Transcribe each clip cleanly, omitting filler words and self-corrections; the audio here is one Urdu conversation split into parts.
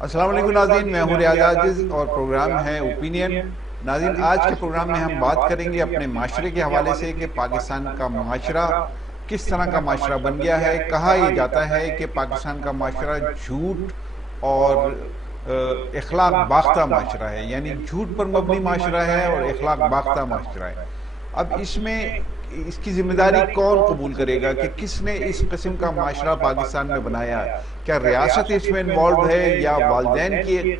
السلام علیکم ناظرین، میں ہوں ریاض عاجز اور پروگرام ہے اوپینین۔ ناظرین، آج کے پروگرام میں ہم بات کریں گے اپنے معاشرے کے حوالے سے کہ پاکستان کا معاشرہ کس طرح کا معاشرہ بن گیا ہے۔ کہا یہ جاتا ہے کہ پاکستان کا معاشرہ جھوٹ اور اخلاق باختہ معاشرہ ہے، یعنی جھوٹ پر مبنی معاشرہ ہے اور اخلاق باختہ معاشرہ ہے۔ اب اس کی ذمہ داری کون قبول کرے گا کہ کس نے اس قسم کا معاشرہ پاکستان میں بنایا ہے؟ کیا ریاست اس میں انوالوڈ ہے، یا والدین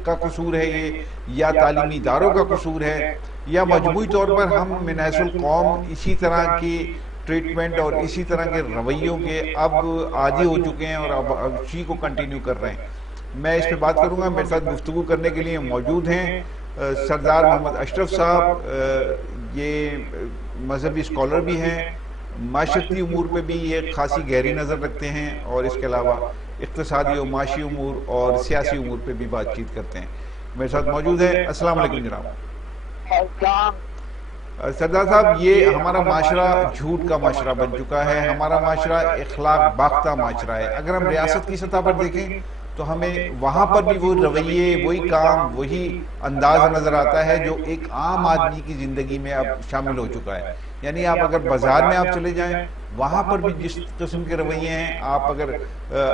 کا قصور ہے یہ، یا تعلیمی اداروں کا قصور ہے، یا مجموعی طور پر ہم من حیث القوم اسی طرح کی ٹریٹمنٹ اور اسی طرح کے رویوں کے اب عادی ہو چکے ہیں اور اب اسی کو کنٹینیو کر رہے ہیں؟ میں اس پہ بات کروں گا۔ میرے ساتھ گفتگو کرنے کے لیے موجود ہیں سردار محمد اشرف صاحب، یہ مذہبی اسکالر بھی ہیں، معاشرتی امور پہ بھی یہ خاصی گہری نظر رکھتے ہیں، اور اس کے علاوہ اقتصادی و معاشی امور اور سیاسی امور پہ بھی بات چیت کرتے ہیں۔ میرے ساتھ موجود ہیں۔ السلام علیکم جناب۔ سردار صاحب، یہ ہمارا معاشرہ جھوٹ کا معاشرہ بن چکا ہے، ہمارا معاشرہ اخلاق باختہ معاشرہ ہے۔ اگر ہم ریاست کی سطح پر دیکھیں تو ہمیں وہاں پر بھی وہ رویے، وہی کام، وہی انداز نظر آتا ہے جو ایک عام آدمی کی زندگی میں اب شامل ہو چکا ہے۔ یعنی آپ اگر بازار میں آپ چلے جائیں، وہاں پر بھی جس قسم کے رویے ہیں، آپ اگر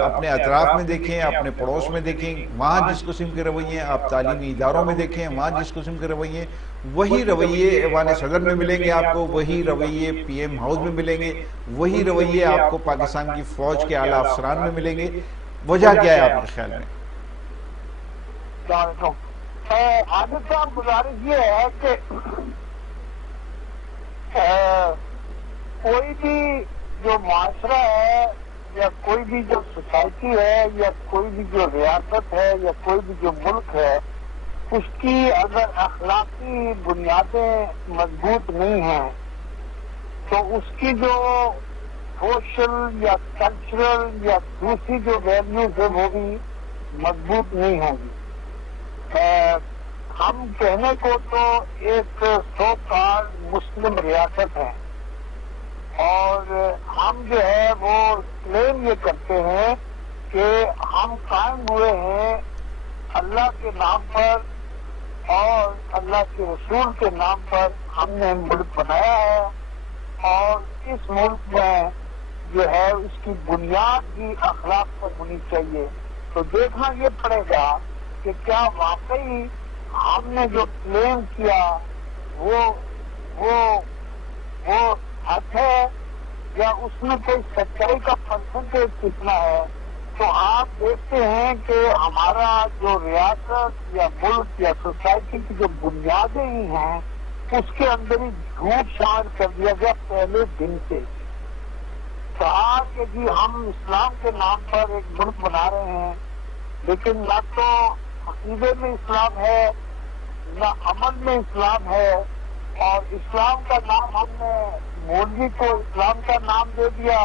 اپنے اطراف میں دیکھیں، اپنے پڑوس میں دیکھیں، وہاں جس قسم کے رویے ہیں، آپ تعلیمی اداروں میں دیکھیں، وہاں جس قسم کے رویے ہیں، وہی رویے ایوان صدر میں ملیں گے آپ کو، وہی رویے پی ایم ہاؤس میں ملیں گے، وہی رویے آپ کو پاکستان کی فوج کے اعلیٰ افسران میں ملیں گے۔ وجہ کیا ہے آپ کے خیال میں؟ عادل صاحب، گزارش یہ ہے کہ کوئی بھی جو معاشرہ ہے، یا کوئی بھی جو سوسائٹی ہے، یا کوئی بھی جو ریاست ہے، یا کوئی بھی جو ملک ہے، اس کی اگر اخلاقی بنیادیں مضبوط نہیں ہیں تو اس کی جو سوشل یا کلچرل یا دوسری جو ویلیوز ہے وہ بھی مضبوط نہیں ہوں گی۔ ہم کہنے کو تو ایک سو کال مسلم ریاست ہے، اور ہم جو ہے وہ کلیم یہ کرتے ہیں کہ ہم قائم ہوئے ہیں اللہ کے نام پر اور اللہ کے رسول کے نام پر۔ ہم نے ملک بنایا ہے، اور اس ملک میں جو ہے اس کی بنیاد بھی اخلاق پر ہونی چاہیے۔ تو دیکھنا یہ پڑے گا کہ کیا واقعی ہم نے جو کلیم کیا وہ حق ہے، یا اس میں کوئی سچائی کا پرسنٹیج کتنا ہے۔ تو آپ دیکھتے ہیں کہ ہمارا جو ریاست یا ملک یا سوسائٹی کی جو بنیادیں ہی ہیں، اس کے اندر ہی جھوٹ شامل کر دیا گیا پہلے دن سے۔ کہا کہ جی ہم اسلام کے نام پر ایک ملک بنا رہے ہیں، لیکن نہ تو عقیدے میں اسلام ہے، نہ عمل میں اسلام ہے، اور اسلام کا نام ہم نے مولوی کو اسلام کا نام دے دیا،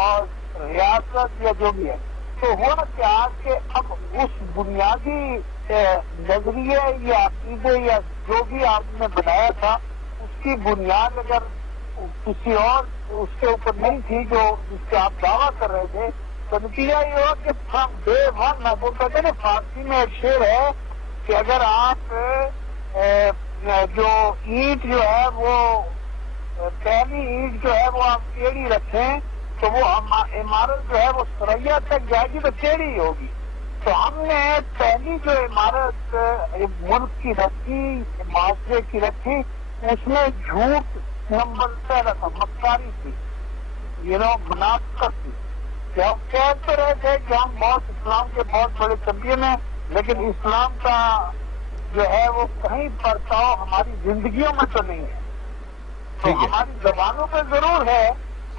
اور ریاست یا جو بھی ہے۔ تو ہوا کیا کہ اب اس بنیادی نظریے یا عقیدے یا جو بھی آپ نے بنایا تھا، اس کی بنیاد اگر کسی اور اس کے اوپر نہیں تھی جو جس سے آپ دعویٰ کر رہے تھے، تو نتیجہ یہ ہوا کہ فرام ڈے ون، وہ کہتے ہیں نا فارسی میں ایک شعر ہے کہ اگر آپ جو اینٹ جو ہے وہ پہلی اینٹ جو ہے وہ آپ ٹیڑھی رکھیں تو وہ عمارت جو ہے وہ سریا تک جائے گی تو ٹیڑھی ہی ہوگی۔ تو ہم نے پہلی جو عمارت ملک کی رکھی، معاشرے کی رکھی، اس میں جھوٹ نمبر پہلا تھا، مکاری تھی، منافقت تھی۔ کہ ہم کہتے رہے تھے کہ ہم بہت اسلام کے بہت بڑے چیمپئن ہیں، لیکن اسلام کا جو ہے وہ کہیں پرتاؤ ہماری زندگیوں میں تو نہیں ہے۔ تو ہماری زبانوں پہ ضرور ہے،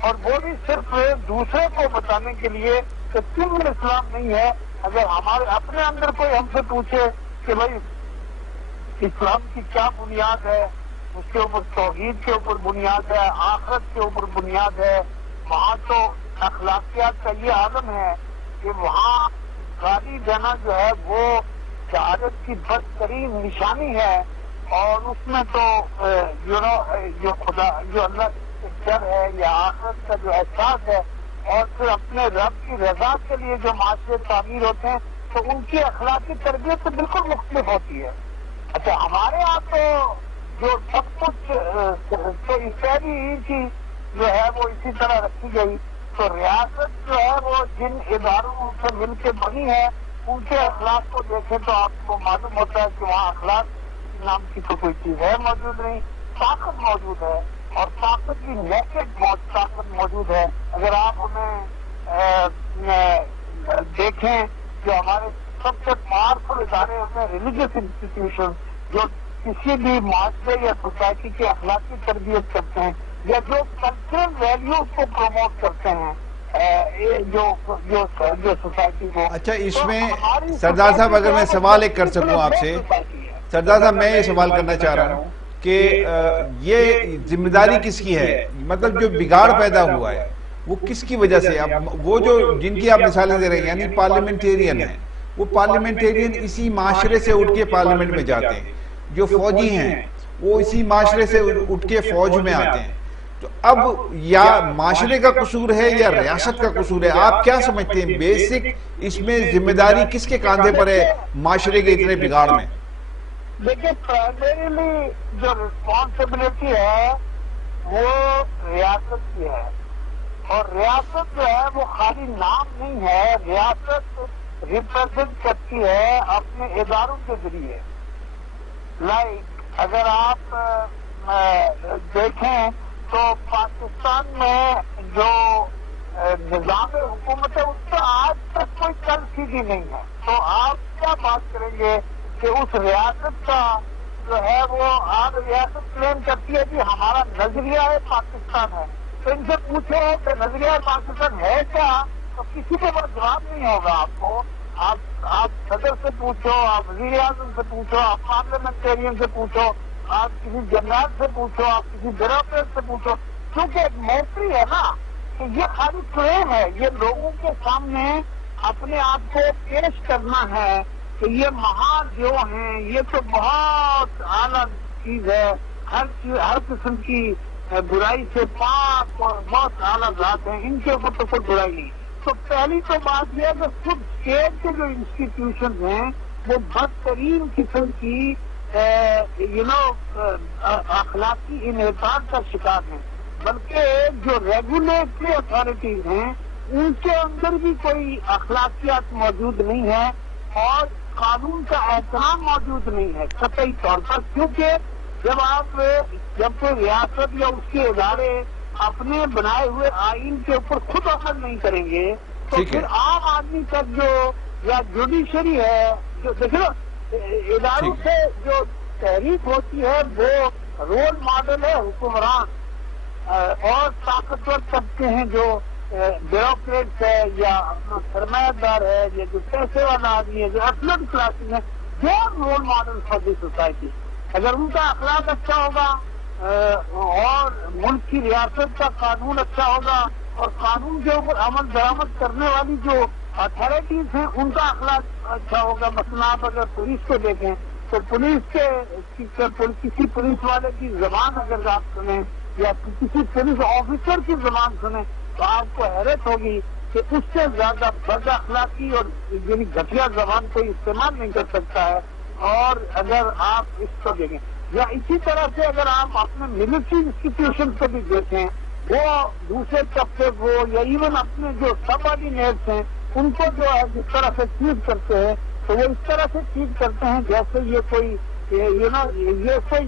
اور وہ بھی صرف دوسرے کو بتانے کے لیے کہ تم میں اسلام نہیں ہے۔ اگر ہمارے اپنے اندر کوئی ہم سے پوچھے کہ بھائی اسلام کی کیا بنیاد ہے، اس کے اوپر توحید کے اوپر بنیاد ہے، آخرت کے اوپر بنیاد ہے، وہاں تو اخلاقیات کا یہ عالم ہے کہ وہاں گالی دینا جو ہے وہ شہادت کی بدترین نشانی ہے، اور اس میں تو جو خدا جو اللہ سے ڈر ہے یا آخرت کا جو احساس ہے، اور پھر اپنے رب کی رضا کے لیے جو معاشرے تعمیر ہوتے ہیں، تو ان کی اخلاقی تربیت تو بالکل مختلف ہوتی ہے. اچھا ہمارے یہاں تو جو سب کچھ تو پہلی چیز جو ہے وہ اسی طرح رکھی گئی. تو ریاست جو ہے وہ جن اداروں سے مل کے بنی ہے ان کے اخلاق کو دیکھیں تو آپ کو معلوم ہوتا ہے کہ وہاں اخلاق نام کی تو کوئی چیز ہے موجود نہیں. طاقت موجود ہے اور طاقت کی نیکڈ طاقت موجود ہے. اگر آپ انہیں دیکھیں جو ہمارے سب سے پاورفل ادارے ہوتے ہیں ریلیجیس انسٹیٹیوشن جو کسی بھی معاشرے یا سوسائٹی کی اخلاقی تربیت کرتے ہیں یا جو کلچرل ویلیوز کو پروموٹ کرتے ہیں جو سوسائٹی کو. اچھا اس میں سردار صاحب اگر میں سوال ایک کر سکوں آپ سے، سردار صاحب میں یہ سوال کرنا چاہ رہا ہوں کہ یہ ذمہ داری کس کی ہے؟ مطلب جو بگاڑ پیدا ہوا ہے وہ کس کی وجہ سے؟ اب وہ جو جن کی آپ مثالیں دے رہے ہیں یعنی پارلیمنٹیرین ہیں، وہ پارلیمنٹیرین اسی معاشرے سے اٹھ کے پارلیمنٹ میں جاتے ہیں. جو فوجی ہیں وہ اسی معاشرے سے اٹھ کے فوج میں آتے ہیں. تو اب یا معاشرے کا قصور ہے یا ریاست کا قصور ہے؟ آپ کیا سمجھتے ہیں بیسک اس میں ذمہ داری کس کے کاندھے پر ہے معاشرے کے اتنے بگاڑ میں؟ دیکھیے پرائمریلی جو رسپانسبلٹی ہے وہ ریاست کی ہے. اور ریاست جو ہے وہ خالی نام نہیں ہے، ریاست ریپرزینٹ کرتی ہے اپنے اداروں کے ذریعے. لائک اگر آپ دیکھیں تو پاکستان میں جو نظام حکومت ہے اس کا آج تک کوئی کل سیدھی نہیں ہے. تو آپ کیا بات کریں گے کہ اس ریاست کا جو ہے وہ آپ ریاست کلیم کرتی ہے کہ ہمارا نظریہ ہے پاکستان ہے. تو ان سے پوچھو کہ نظریہ پاکستان ہے کیا، تو کسی کے پاس جواب نہیں ہوگا آپ کو. آپ صدر سے پوچھو، آپ وزیر اعظم سے پوچھو، آپ پارلیمنٹیرین سے پوچھو، آپ کسی جنرل سے پوچھو، آپ کسی بیوروکریٹ سے پوچھو. کیونکہ ایک موٹری ہے نا کہ یہ خالی کلیم ہے، یہ لوگوں کے سامنے اپنے آپ کو پیش کرنا ہے کہ یہ مہادیو ہیں، یہ تو بہت اعلیٰ چیز ہے، ہر قسم کی برائی سے پاک اور بہت اعلیٰ ذات ہیں، ان کے اوپر تو کوئی برائی نہیں. تو پہلی تو بات یہ ہے کہ خود اسٹیٹ کے جو انسٹیٹیوشن ہیں وہ بدترین قسم کی اخلاقی انحطاط کا شکار ہیں. بلکہ جو ریگولیٹری اتھارٹیز ہیں ان کے اندر بھی کوئی اخلاقیات موجود نہیں ہے اور قانون کا احترام موجود نہیں ہے قطعی طور پر. کیونکہ جب کوئی ریاست یا اس کے ادارے اپنے بنائے ہوئے آئین کے اوپر خود عمل نہیں کریں گے تو پھر عام آدمی تک جو یا جوڈیشری ہے جو دیکھو اداروں سے جو تحریک ہوتی ہے وہ رول ماڈل ہے حکمران اور طاقتور طبقے ہیں جو بیوروکریٹس ہے یا اپنا سرمایہ دار ہے یا جو پیسے والا آدمی ہے جو افلوٹ کلاسز ہے، وہ role model for the society. اگر ان کا اخلاق اچھا ہوگا اور ملک کی ریاست کا قانون اچھا ہوگا اور قانون کے اوپر عمل درآمد کرنے والی جو اتھارٹیز ہیں ان کا اخلاق اچھا ہوگا. مثلا آپ اگر پولیس کو دیکھیں تو کسی پولیس والے کی زبان اگر آپ سنیں یا کسی پولیس آفیسر کی زبان سنیں تو آپ کو حیرت ہوگی کہ اس سے زیادہ بد اخلاقی اور یعنی گھٹیا زبان کوئی استعمال نہیں کر سکتا ہے. اور اگر آپ اس کو دیکھیں یا اسی طرح سے اگر آپ اپنے ملٹری انسٹیٹیوشن کو بھی دیکھیں وہ دوسرے طبقے کو یا ایون اپنے جو سب آرڈینیٹس ہیں ان کو جو ہے جس طرح سے ٹریٹ کرتے ہیں تو وہ اس طرح سے ٹریٹ کرتے ہیں جیسے یہ کوئی یہ کوئی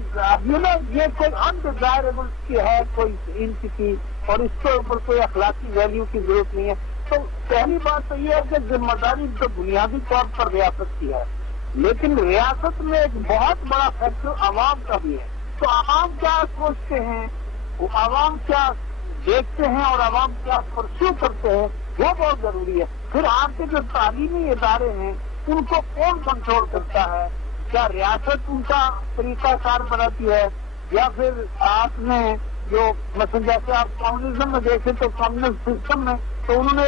انڈیزائربل کی ہے کوئی انٹیٹی اور اس کے اوپر کوئی اخلاقی ویلیو کی ضرورت نہیں ہے. تو پہلی بات تو یہ ہے کہ ذمہ داری تو بنیادی طور پر ریاست کی ہے لیکن ریاست میں ایک بہت بڑا فیکٹر عوام کا بھی ہے. تو عوام کیا سوچتے ہیں، عوام کیا دیکھتے ہیں اور عوام کیا پرسیو کرتے ہیں وہ بہت ضروری ہے. پھر آپ کے جو تعلیمی ادارے ہیں ان کو کون کنٹرول کرتا ہے؟ کیا ریاست ان کا طریقہ کار بناتی ہے یا پھر آپ نے جو مثلا جیسے آپ کمیونزم میں دیکھیں تو کمیونسٹ سسٹم میں تو انہوں نے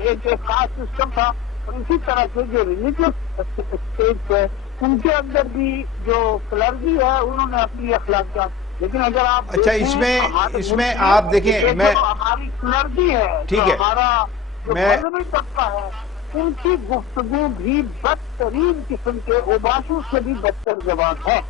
ایک خاص سسٹم تھا اور اسی طرح سے جو ریلیجیس اسٹیٹس ہے ان کے اندر بھی جو کلرجی ہے انہوں نے اپنی اخلاقیات. لیکن اگر آپ اچھا اس میں آپ دیکھیں میں ہماری کلرجی ہے ٹھیک ہے ہمارا جو مذہبی طبقہ ہے ان کی گفتگو بھی بدترین قسم کے اوباشوں سے بھی بدتر زبان ہے.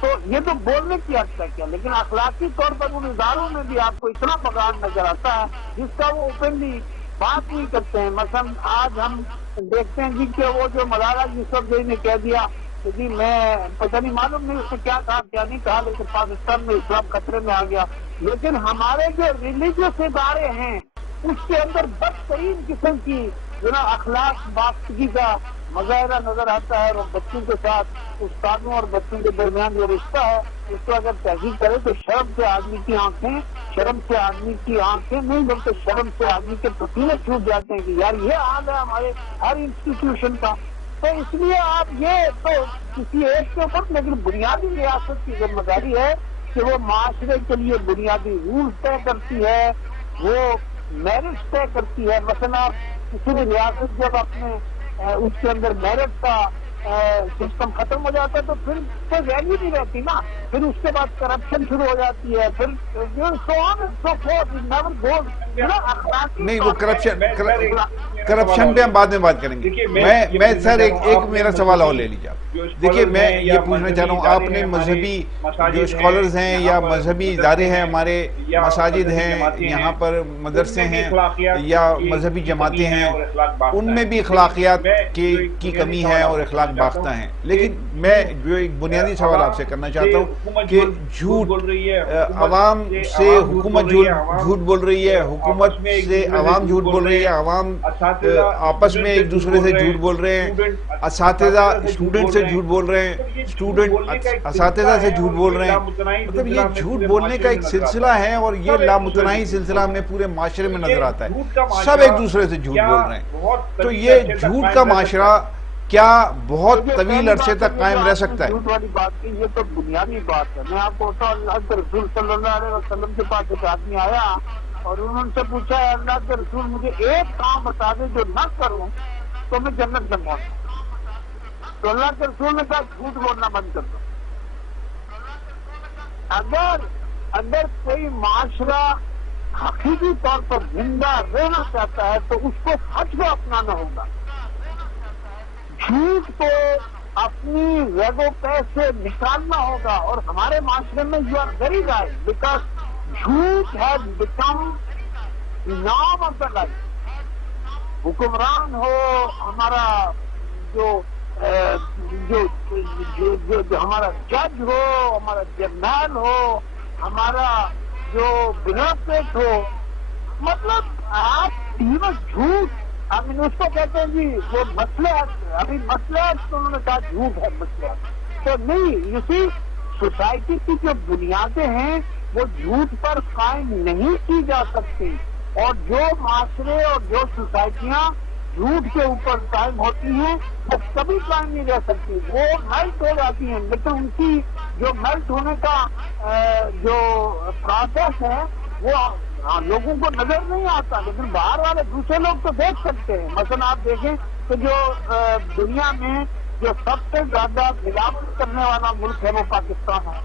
تو یہ تو بولنے کی حد تک ہے، لیکن اخلاقی طور پر ان اداروں میں بھی آپ کو اتنا بگاڑ نظر آتا ہے جس کا وہ اوپنلی بات نہیں کرتے ہیں. مثلا آج ہم دیکھتے ہیں جی کہ وہ جو ملالہ یوسفزئی نے کہہ دیا کہ جی میں پتہ نہیں معلوم نہیں اس نے کیا کہا کیا نہیں کہا، لیکن پاکستان میں اسلام خطرے میں آ گیا. لیکن ہمارے جو ریلیجیس ادارے ہیں اس کے اندر بدترین قسم کی جو نا اخلاق باختگی کا مظاہرہ نظر آتا ہے. اور بچوں کے ساتھ استادوں اور بچوں کے درمیان جو رشتہ ہے اس کو اگر تحقیق کرے تو شرم سے آدمی کی آنکھیں نہیں بلکہ شرم سے آدمی کے پسینے چھوٹ جاتے ہیں کہ یار یہ حال ہے ہمارے ہر انسٹیٹیوشن کا. تو اس لیے آپ یہ تو کسی ایک کے اوپر، لیکن بنیادی ریاست کی ذمہ داری ہے کہ وہ معاشرے کے لیے بنیادی رول طے کرتی ہے، وہ میرٹ طے کرتی ہے. مثلا کسی بھی ریاست جب اپنے اس کے اندر میرٹ کا سسٹم ختم ہو جاتا ہے تو پھر کوئی ویلیو نہیں رہتی نا، پھر اس کے بعد کرپشن شروع ہو جاتی ہے، پھر نہیں وہ کرپشن پہ ہم بعد میں بات کریں گے. میں سر ایک میرا سوال اور لے لیجیے. دیکھیے میں یہ پوچھنا چاہ رہا ہوں، آپ نے مذہبی جو اسکالرز ہیں یا مذہبی ادارے ہیں، ہمارے مساجد ہیں، یہاں پر مدرسے ہیں یا مذہبی جماعتیں ہیں، ان میں بھی اخلاقیات کی کمی ہے اور اخلاق باختہ ہیں. لیکن میں جو ایک بنیادی سوال آپ سے کرنا چاہتا ہوں کہ جھوٹ عوام سے حکومت جھوٹ بول رہی ہے، حکومت سے عوام جھوٹ بول رہی ہے، عوام آپس میں ایک دوسرے سے جھوٹ بول رہے ہیں، اساتذہ اسٹوڈنٹ سے جھوٹ بول رہے ہیں، اسٹوڈنٹ اساتذہ سے جھوٹ بول رہے ہیں. مطلب یہ جھوٹ بولنے کا ایک سلسلہ ہے اور یہ لامتناہی سلسلہ ہمیں پورے معاشرے میں نظر آتا ہے. سب ایک دوسرے سے جھوٹ بول رہے ہیں. تو یہ جھوٹ کا معاشرہ کیا بہت طویل عرصے تک قائم رہ سکتا ہے؟ جھوٹ والی بات کی یہ تو بنیادی بات ہے. میں آپ کو بتاؤں، اللہ کے رسول صلی اللہ علیہ وسلم کے پاس ایک آدمی آیا اور انہوں نے سے پوچھا ہے اللہ کے رسول مجھے ایک کام بتا دے جو نہ کروں تو میں جنت میں پہنچوں. تو اللہ کے رسول نے کہا جھوٹ بولنا بند کر دو. اگر کوئی معاشرہ حقیقی طور پر زندہ رہنا چاہتا ہے تو اس کو سچ کو اپنانا ہوگا. جھوٹ کو اپنی زد و پیش سے نکالنا ہوگا. اور ہمارے معاشرے میں you are very right because جھوٹ has become name of the life. حکمران ہو، ہمارا جو ہمارا جج ہو، ہمارا جرنیل ہو، ہمارا جو بیوروکریٹ ہو، مطلب آپ جھوٹ اس کو کہتے ہیں جی وہ مصلحت، ابھی مصلحت تو انہوں نے کہا جھوٹ ہے مصلحت. تو نہیں، اسی سوسائٹی کی جو بنیادیں ہیں وہ جھوٹ پر قائم نہیں کی جا سکتی. اور جو معاشرے اور جو سوسائٹیاں جھوٹ کے اوپر قائم ہوتی ہیں وہ کبھی قائم نہیں رہ سکتی، وہ میلٹ ہو جاتی ہیں. لیکن ان کی جو میلٹ ہونے کا جو پروسیس ہے وہ لوگوں کو نظر نہیں آتا، لیکن باہر والے دوسرے لوگ تو دیکھ سکتے ہیں. مثلا آپ دیکھیں کہ جو دنیا میں جو سب سے زیادہ ملاوٹ کرنے والا ملک ہے وہ پاکستان ہے.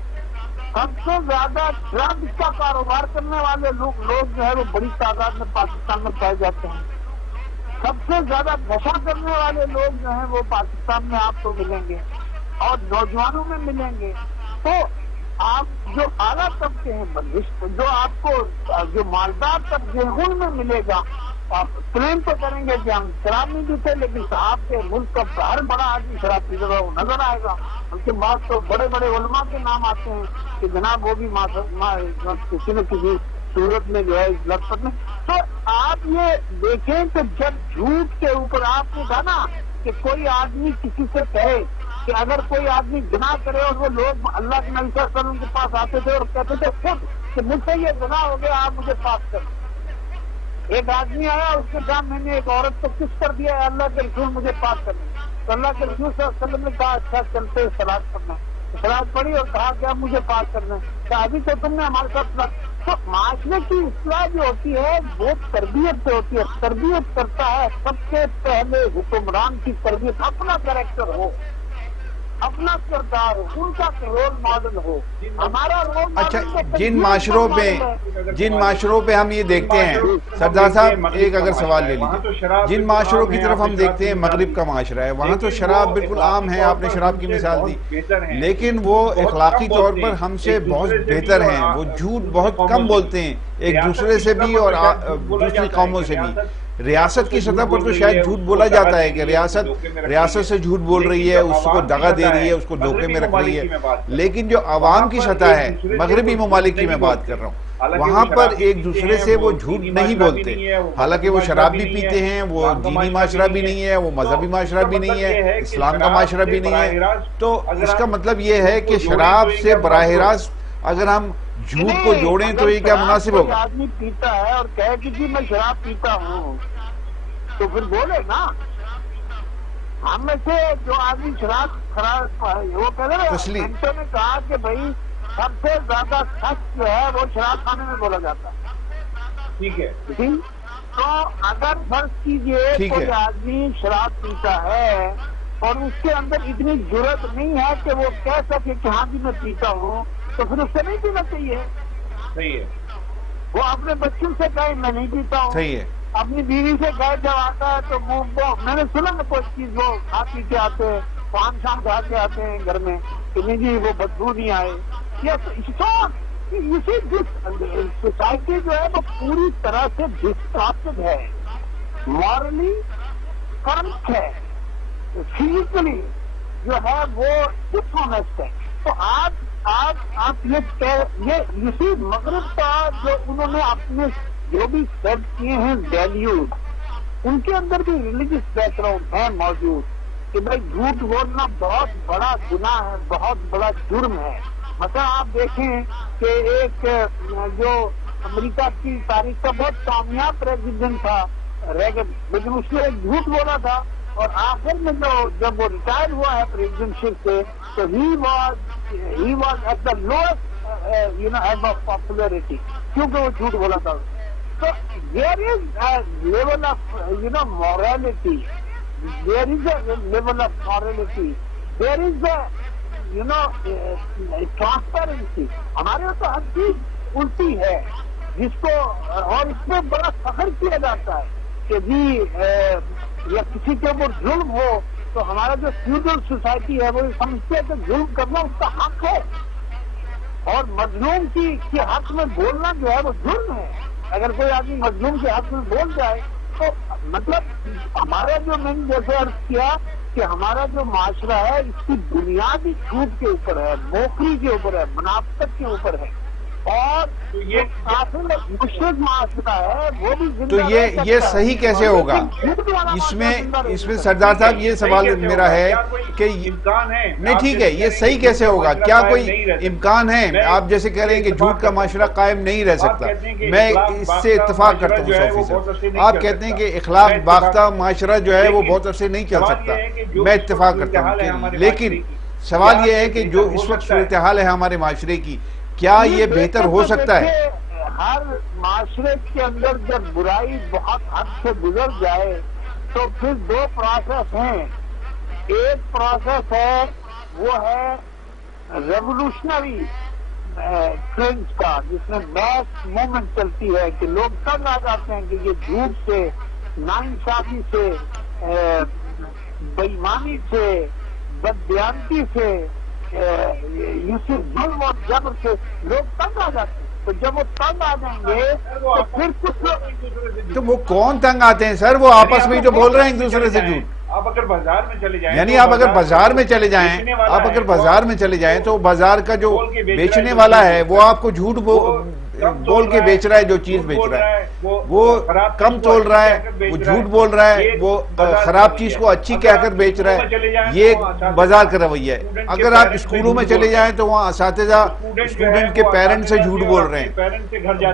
سب سے زیادہ ڈرگس کا کاروبار کرنے والے لوگ جو ہے وہ بڑی تعداد میں پاکستان میں پائے جاتے ہیں. سب سے زیادہ نشہ کرنے والے لوگ جو ہیں وہ پاکستان میں آپ کو ملیں گے اور نوجوانوں میں ملیں گے. تو آپ جو اعلیٰ طبقے ہیں جو آپ کو جو مالدار طبقے ہیں ان میں ملے گا. آپ کلیم تو کریں گے کہ ہم شراب نہیں پیتے، لیکن صاحب کے ملک کا ہر بڑا آدمی شراب پیتا ہوا وہ نظر آئے گا. ان کے بعد تو بڑے بڑے علماء کے نام آتے ہیں کہ جناب وہ بھی کسی نہ کسی صورت میں جو ہے لطفت میں. تو آپ یہ دیکھیں کہ جب جھوٹ کے اوپر آپ نے کہا نا کہ کوئی آدمی کسی سے کہے کہ اگر کوئی آدمی گناہ کرے اور وہ لوگ اللہ کے نبی صلی اللہ علیہ وسلم کے پاس آتے تھے اور کہتے تھے خود کہ مجھ سے یہ گناہ ہو گیا آپ مجھے پاک کر. ایک آدمی آیا اس نے کہا میں نے ایک عورت کو کس کر دیا ہے اللہ کے رسول مجھے پاک کرنا. تو اللہ کے رسول صلی اللہ علیہ وسلم نے کہا اچھا چلتے سلاد کرنا. سلاد پڑھی اور کہا کہ اب مجھے پاک کرنا ہے. کہ ابھی تو تم نے ہمارے ساتھ تو معاشرے کی اصلاح جو ہوتی ہے وہ تربیت سے ہوتی ہے. تربیت کرتا ہے سب سے پہلے حکمران کی تربیت، اپنا کریکٹر ہو. اپنا کردار ہو، ان کا رول ماڈل ہو. ہمارا رول اچھا، ماڈل جن معاشروں پہ ہم یہ دیکھتے ہیں سردار صاحب، ایک اگر سوال لے لیجیے، جن معاشروں کی طرف ہم دیکھتے ہیں مغرب کا معاشرہ ہے، وہاں تو شراب بالکل عام ہے، آپ نے شراب کی مثال دی، لیکن وہ اخلاقی طور پر ہم سے بہت بہتر ہیں، وہ جھوٹ بہت کم بولتے ہیں ایک دوسرے سے بھی اور دوسری قوموں سے بھی. ریاست کی سطح پر تو شاید جھوٹ بولا جاتا ہے کہ ریاست سے جھوٹ بول رہی ہے، اس کو دغا دے رہی ہے، اس کو دھوکے میں رکھ رہی ہے، لیکن جو عوام کی سطح ہے، مغربی ممالک کی میں بات کر رہا ہوں، وہاں پر ایک دوسرے سے وہ جھوٹ نہیں بولتے. حالانکہ وہ شراب بھی پیتے ہیں، وہ دینی معاشرہ بھی نہیں ہے، وہ مذہبی معاشرہ بھی نہیں ہے، اسلام کا معاشرہ بھی نہیں ہے. تو اس کا مطلب یہ ہے کہ شراب سے براہ راست اگر ہم جھوٹ کو جوڑیں تو یہ کیا مناسب ہوگا؟ آدمی پیتا ہے اور کہے کہ جی میں شراب پیتا ہوں تو پھر بولے نا. ہم میں سے جو آدمی شراب وہ کہہ رہے نے کہا کہ بھائی سب سے زیادہ سچ جو ہے وہ شراب خانے میں بولا جاتا ہے. ٹھیک ہے. تو اگر فرض کیجئے کوئی آدمی شراب پیتا ہے اور اس کے اندر اتنی جرت نہیں ہے کہ وہ کہہ سکے کہ ہاں جی میں پیتا ہوں، تو پھر اس سے نہیں پینا چاہیے. صحیح ہے. وہ اپنے بچوں سے کہے میں نہیں پیتا ہوں. صحیح ہے. اپنی بیوی سے کہے جب آتا ہے تو میں نے سنا نا کوئی چیز وہ کھا پی کے آتے ہیں، پان شام کھا کے آتے ہیں گھر میں کہ نہیں جی وہ بدبو نہیں آئے. سوسائٹی جو ہے وہ پوری طرح سے ڈسٹراسٹڈ ہے، مورلی کرپٹ ہے، فزیکلی جو ہے وہ ڈس آنیسٹ ہے. تو آپ یہ اسی مغرب کا جو انہوں نے اپنے جو بھی سیٹ کیے ہیں ویلیوز، ان کے اندر بھی ریلیجس بیک گراؤنڈ ہے موجود کہ بھائی جھوٹ بولنا بہت بڑا گناہ ہے، بہت بڑا جرم ہے. مثلا آپ دیکھیں کہ ایک جو امریکہ کی تاریخ کا بہت کامیاب پریزیڈنٹ تھا ریگن، لیکن اس نے ایک جھوٹ بولا تھا اور آخر میں جب وہ ریٹائر ہوا ہے پریزیڈنٹ شپ سے تو he was at the lowest ایب آف پاپولیرٹی، کیونکہ وہ جھوٹ بولا تھا. تو there is level of morality, there is a level of morality, there is a transparency. ہمارے یہاں تو ہر چیز الٹی ہے جس کو اور اس میں بڑا فخر کیا جاتا ہے کہ جی یا کسی کے اوپر ظلم ہو تو ہمارا جو فیوڈل سوسائٹی ہے وہ سمجھتے ہے کہ ظلم کرنا اس کا حق ہے اور مظلوم کی حق میں بولنا جو ہے وہ ظلم ہے. اگر کوئی آدمی مظلوم کے حق میں بول جائے تو مطلب ہمارا جو میں نے جیسے عرض کیا کہ ہمارا جو معاشرہ ہے اس کی بنیاد ہی جھوٹ کے اوپر ہے، موکری کے اوپر ہے، منافقت کے اوپر ہے اور یہ کافی مشرق معاشرہ ہے وہ بھی. تو یہ صحیح کیسے ہوگا؟ اس میں سردار صاحب یہ سوال میرا ہے کہ نہیں ٹھیک ہے، یہ صحیح کیسے ہوگا؟ کیا کوئی امکان ہے؟ آپ جیسے کہہ رہے ہیں کہ جھوٹ کا معاشرہ قائم نہیں رہ سکتا، میں اس سے اتفاق کرتا ہوں صوفی صاحب. آپ کہتے ہیں کہ اخلاق باختہ معاشرہ جو ہے وہ بہت عرصے نہیں چل سکتا، میں اتفاق کرتا ہوں. لیکن سوال یہ ہے کہ جو اس وقت صورتحال ہے ہمارے معاشرے کی، کیا یہ بہتر ہو سکتا ہے؟ ہر معاشرے کے اندر جب برائی بہت حد سے گزر جائے تو پھر دو پروسیس ہیں. ایک پروسیس ہے وہ ہے ریولوشنری چینج کا، جس میں میس موومنٹ چلتی ہے کہ لوگ تنگ آ جاتے ہیں کہ یہ جھوٹ سے، ناانصافی سے، بےایمانی سے، بددیانتی سے، ظلم اور جبر سے لوگ تنگ آ جاتے ہیں. تو جب وہ تنگ آ جائیں گے تو پھر کچھ لوگ، تو وہ کون تنگ آتے ہیں سر؟ وہ آپس میں ہی تو بول رہے ہیں ایک دوسرے سے جھوٹ. آپ اگر بازار میں چلے جائیں، یعنی آپ اگر بازار میں چلے جائیں تو بازار کا جو بیچنے والا ہے وہ آپ کو جھوٹ بول کے بیچ رہا ہے، جو چیز بیچ رہا ہے وہ کم تول رہا ہے، وہ جھوٹ بول رہا ہے، وہ خراب چیز کو اچھی کہہ کر بیچ رہا ہے. یہ بازار کا رویہ ہے. اگر آپ اسکولوں میں چلے جائیں تو وہاں اساتذہ اسٹوڈنٹ کے پیرنٹ سے جھوٹ بول رہے ہیں،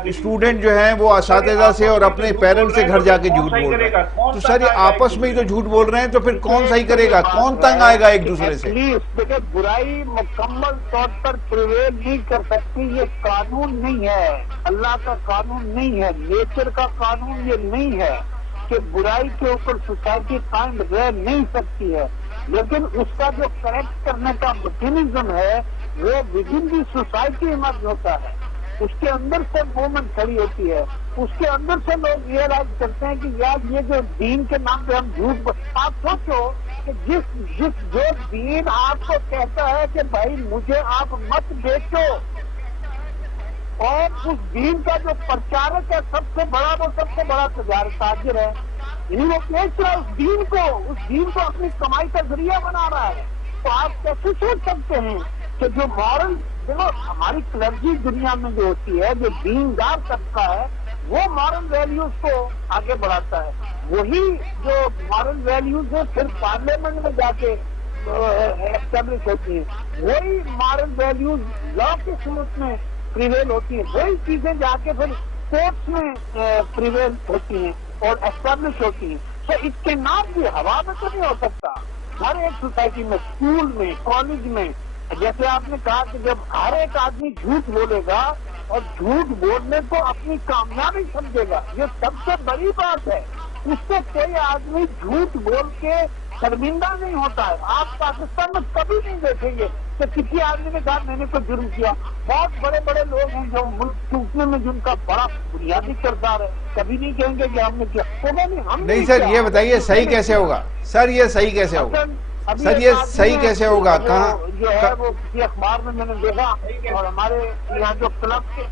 اسٹوڈنٹ جو ہیں وہ اساتذہ سے اور اپنے پیرنٹ سے گھر جا کے جھوٹ بول رہے ہیں. تو سر یہ آپس میں ہی تو جھوٹ بول رہے ہیں، تو پھر کون صحیح کرے گا؟ کون تنگ آئے گا ایک دوسرے سے؟ دیکھیں برائی مکمل طور پر پریویل نہیں کر سکتی، یہ قانون نہیں ہے، اللہ کا قانون نہیں ہے، نیچر کا قانون یہ نہیں ہے کہ برائی کے اوپر سوسائٹی قائم رہ نہیں سکتی ہے. لیکن اس کا جو کریکٹ کرنے کا میکینزم ہے وہ with in the society emerge ہوتا ہے، اس کے اندر سے موومنٹ کھڑی ہوتی ہے، اس کے اندر سے لوگ ریئلائز کرتے ہیں کہ یار یہ جو دین کے نام پہ ہم جھوٹ آپ سوچو کہ جو دین آپ کو کہتا ہے کہ بھائی مجھے آپ مت بیچو، اور اس دین کا جو پرچارک ہے سب سے بڑا تاجر ہے، یعنی وہ بیچ رہا ہے اس دین کو اپنی کمائی کا ذریعہ بنا رہا ہے، تو آپ کیسے سوچ سکتے ہیں کہ جو مورل دیکھو ہماری کلرجی دنیا میں جو ہوتی ہے، جو دیندار طبقہ ہے وہ مورل ویلیوز کو آگے بڑھاتا ہے، وہی جو مورل ویلیوز ہے پھر پارلیمنٹ میں جا کے اسٹیبلش ہوتی ہیں، وہی مورل ویلیوز لا کی صورت میں پریویل ہوتی ہیں، وہی چیزیں جا کے پھر کورٹس میں پریویل ہوتی ہیں اور اسٹیبلش ہوتی ہیں۔ تو اس کے نام بھی ہوا میں تو نہیں ہو سکتا، ہر ایک سوسائٹی میں، اسکول میں، کالج میں، جیسے آپ نے کہا کہ جب ہر ایک آدمی جھوٹ بولے گا اور جھوٹ بولنے کو اپنی کامیابی سمجھے گا، یہ سب سے بڑی بات ہے، اس سے کوئی آدمی جھوٹ بول کے شرمندہ نہیں ہوتا ہے۔ آپ پاکستان میں کبھی نہیں دیکھیں گے کہ کسی آدمی نے کہا میں نے کوئی جرم کیا، بہت بڑے بڑے لوگ ہیں جو ملک ٹوٹنے میں جن کا بڑا بنیادی کردار ہے، کبھی نہیں کہیں گے کہ ہم نے کیا، نہیں سر یہ بتائیے صحیح کیسے ہوگا، سر یہ صحیح کیسے ہوگا، سر یہ صحیح کیسے ہوگا، کہاں جو ہے وہ کسی اخبار میں نے دیکھا، اور ہمارے یہاں جو کلب کے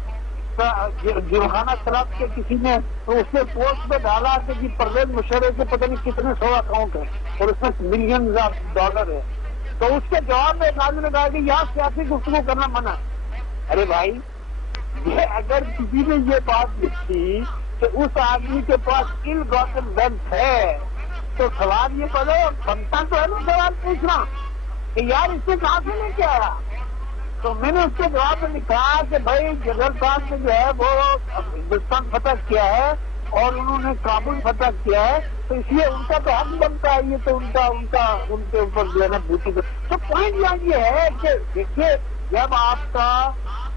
جمخانہ کلب کے کسی نے اس نے پوسٹ پہ ڈالا کہ جی پرویز مشرف کے پتہ نہیں کتنے 100 اکاؤنٹ ہیں اور اس میں ملینز آف ڈالر ہے، تو اس کے جواب میں ایک آدمی نے کہا کہ یہاں سیاسی گفتگو کرنا منع ہے۔ ارے بھائی یہ اگر کسی نے یہ بات لکھی کہ اس آدمی کے پاس ال گاٹن ویلتھ ہے تو سوال یہ کرو، بنتا تو ہے نا سوال پوچھنا کہ یار اس سے کہاں سے لے کے آیا، تو میں نے اس کے جواب میں لکھا کہ بھائی جنرل صاحب نے جو ہے وہ ہندوستان فتح کیا ہے اور انہوں نے کابل فتح کیا ہے، تو اس لیے ان کا تو حق بنتا ہے، یہ تو ان کے اوپر جو ہے نا بوٹی۔ تو پوائنٹ یہاں یہ ہے کہ دیکھیے جب آپ کا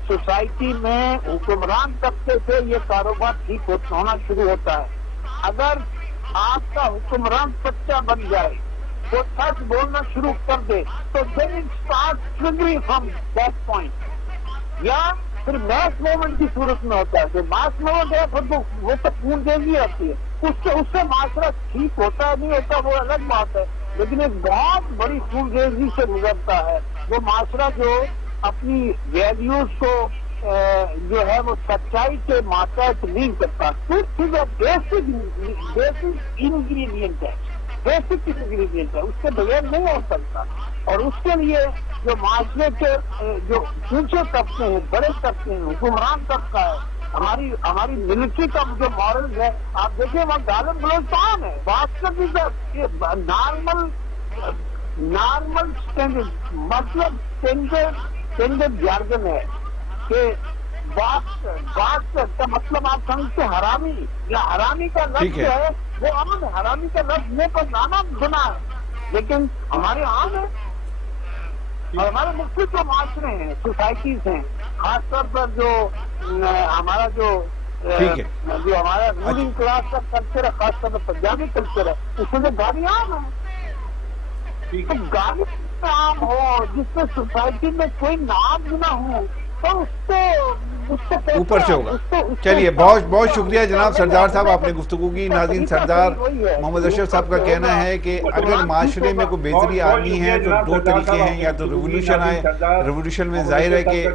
سوسائٹی میں حکمران طبقے سے یہ کاروبار ٹھیک ہونا شروع ہوتا ہے، اگر آپ کا حکمران سچا بن جائے، وہ سچ بولنا شروع کر دے، تو then it starts triggering from that point، یا پھر میس موومنٹ کی صورت میں ہوتا ہے، تو ماس موومنٹ ہے پھر تو وہ تو خون ریزی آتی ہے، اس سے معاشرہ ٹھیک ہوتا ہے نہیں ہوتا وہ الگ بات ہے، لیکن ایک بہت بڑی خون ریزی سے گزرتا ہے وہ معاشرہ جو اپنی ویلیوز کو جو ہے وہ سچائی کے ماتحت نہیں کرتا۔ Truth is a basic ingredient ہے، بیسک انگریڈینٹ ہے، اس کے بغیر نہیں ہو سکتا، اور اس کے لیے جو معاشرے کے جو اونچے طبقے ہیں، بڑے طبقے ہیں، حکمران طبقہ ہے، ہماری ملٹری کا جو مورل ہے، آپ دیکھیں وہاں گالم بلوچستان ہے، باسکٹ نارمل اسٹینڈرڈ، مطلب اسٹینڈرڈ جارگن ہے کہ بات کا مطلب آپ سمجھتے حرامی یا حرامی کا لفظ جو ہے وہ عام ہے، حرامی کا لفظ منہ پر لانا گناہ ہے، لیکن ہمارے عام ہے، اور ہمارے مختلف جو معاشرے ہیں، سوسائٹیز ہیں، خاص طور پر جو ہمارا جو ہمارا رولنگ کلاس کا کلچر ہے، خاص طور پر پنجابی کلچر ہے، اس میں جو گاڑی عام ہے، تو گاڑی عام ہو جس میں سوسائٹی میں کوئی نام نہ ہو تو اس کو اوپر سے ہوگا۔ چلیے بہت بہت شکریہ جناب سردار صاحب، آپ نے گفتگو کی۔ ناظرین سردار محمد اشرف صاحب کا کہنا ہے کہ اگر معاشرے میں کوئی بہتری آنی ہے تو دو طریقے ہیں، یا تو ریولیوشن آئے، ریولیوشن میں ظاہر ہے کہ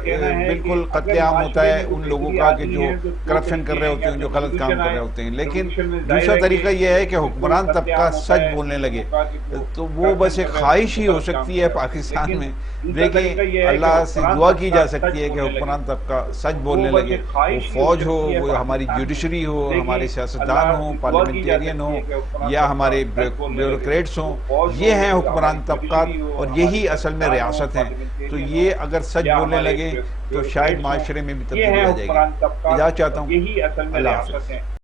بالکل قتل عام ہوتا ہے ان لوگوں کا کہ جو کرپشن کر رہے ہوتے ہیں، جو غلط کام کر رہے ہوتے ہیں، لیکن دوسرا طریقہ یہ ہے کہ حکمران طبقہ سچ بولنے لگے، تو وہ بس ایک خواہش ہی ہو سکتی ہے پاکستان میں، لیکن اللہ سے دعا کی جا سکتی ہے کہ حکمران طبقہ سچ بولنے لگے، وہ فوج ہو، وہ ہماری جوڈیشری ہو، ہمارے سیاستدان ہوں، پارلیمنٹیرین ہوں، یا ہمارے بیوروکریٹس ہوں، یہ ہیں حکمران طبقات اور یہی اصل میں ریاست ہیں۔ تو یہ اگر سچ بولنے لگے تو شاید معاشرے میں بھی تبدیلی آ جائے گی۔ اجازت چاہتا ہوں، اللہ حافظ۔